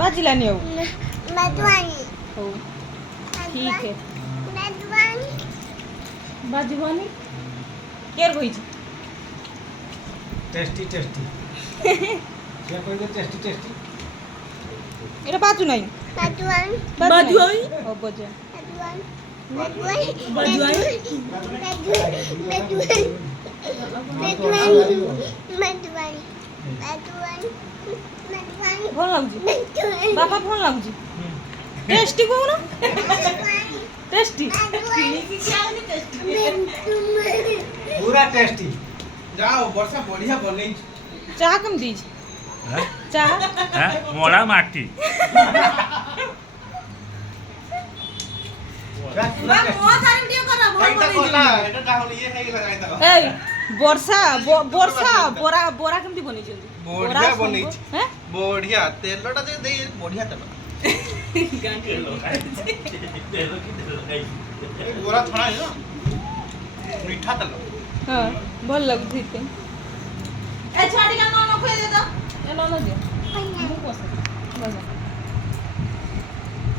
बाजीला नहीं हो मधुबनी हो ठीक है मधुबनी बाजीवानी केर कोई छी टेस्टी टेस्टी क्या कोई दे टेस्टी टेस्टी एटा बाजू नहीं मधुबनी बाजूई ओ बजे मधुबनी बाजूई मधुबनी फोन लाଗୁଛି ବାପା ଫୋନ ଲାଗୁଛି टेस्टी को ना टेस्टी पूरा टेस्टी जाओ वर्षा बढ़िया बनै चाह कम दीज चाह হ্যাঁ মোড়া মাটি এইটা কোলা এটা ডাউন ইয়ে হই গলা যাইতা ए वर्षा वर्षा बोरा बोरा केमती बनी जल्दी बढ़िया बनैछि हैं बढ़िया तेलटा जे देई बढ़िया तेल गोरा थोड़ा है ना मीठा तेल हां भल लगती थी ए छाड़ी का नोनो खोई दे दो ए नोनो दे बस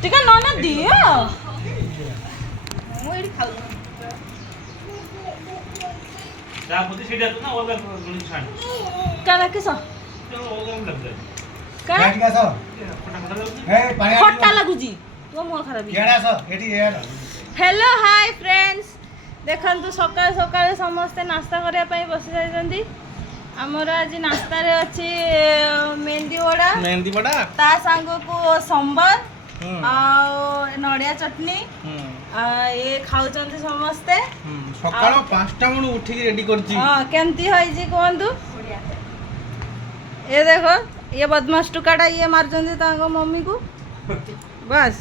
टिका नोनो दियो ମୁଁ ଏଠି ଖାଉ যা বুঝি সেটা তো না ওলগা গুলি ছাড় କାଣା କିସ ওলগা লাগবে କାଣା बैठ गया सो ए पानी ଖଟା ଲାଗୁଛି ତୋ ମୁହ ଖରାପ केड़ा सो एटी यार हेलो हाय फ्रेंड्स देखंतु सकाळ सकाळ समस्ते नाश्ता करिया पई बसी जाइछंती हमर आज नाश्ता रे अछि मेहंदी वड़ा मेहंदी बड़ा ता संग को संबर आ नडिया चटनी ये खाउचंती समस्ते सकाळ 5टा मन उठी के रेडी करछि हां केमती होई जी कोंदु ये देखो ये बदमाश टुकाटा ये मारचंती तांको मम्मी को बस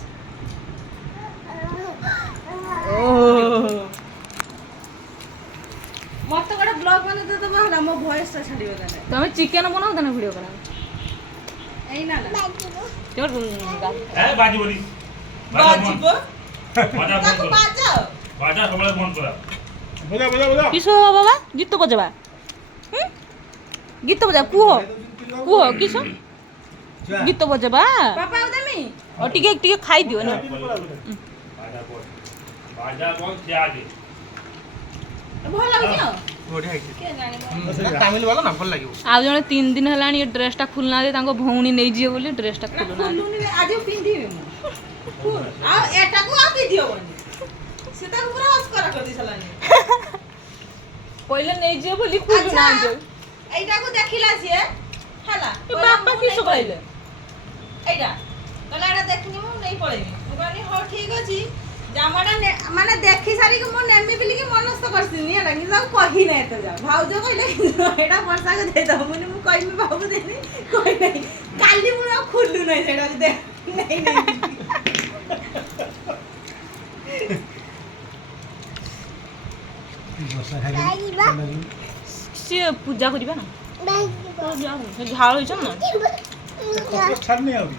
मत गोटे ब्लॉग बने तो बाहर मो वॉइस ता छाड़िबो तने तमे चिकन बनाओ तने वीडियो करा एई ना चोर এ বাজি বলি बाजीबो বাজা বন্ধ ताको কর बाजाओ বাজা সবলে বন্ধ করা बोला बोला बोला किसो बाबा गीत बजाबा गीत बजा कुहो कुहो किसो गीत बजाबा पापा उदमी ओ टिके टिके खाई दियो ना বাজা বল বাজা বল সে আগে भल लागियो बढ़िया है के जाने तमिल वाला ना भल लागियो आ जने 3 दिन हलानी ये ड्रेसटा खुलना दे तांको भौणी नै जियो बोली ड्रेसटा खुलना आज पिंधिबे मु आ एटा को आके दियो बनी सेटा पूरा वास करा कर दिसलानी पहिले नै जियो बोली खुलू ना दे एटा को देखिला सिए हला बापा किसो कहले एटा कला एटा देखनी मु नै पळेनी मु कहनी हो ठीक अछि जामाटा माने देखि सारी को मु नेमी बिली के मनस्थ करसिनी एटा कि सब कहि नै त जा भाउजो कहले एटा वर्षा को दे दो मुनी मु कहिमी बाबू देनी कोइ नै काली मु खुलू नै सेटा दे नै नै वर्षा खाली से पूजा करिबा ना झाड़ होइछ ना छाड़ नहीं आवी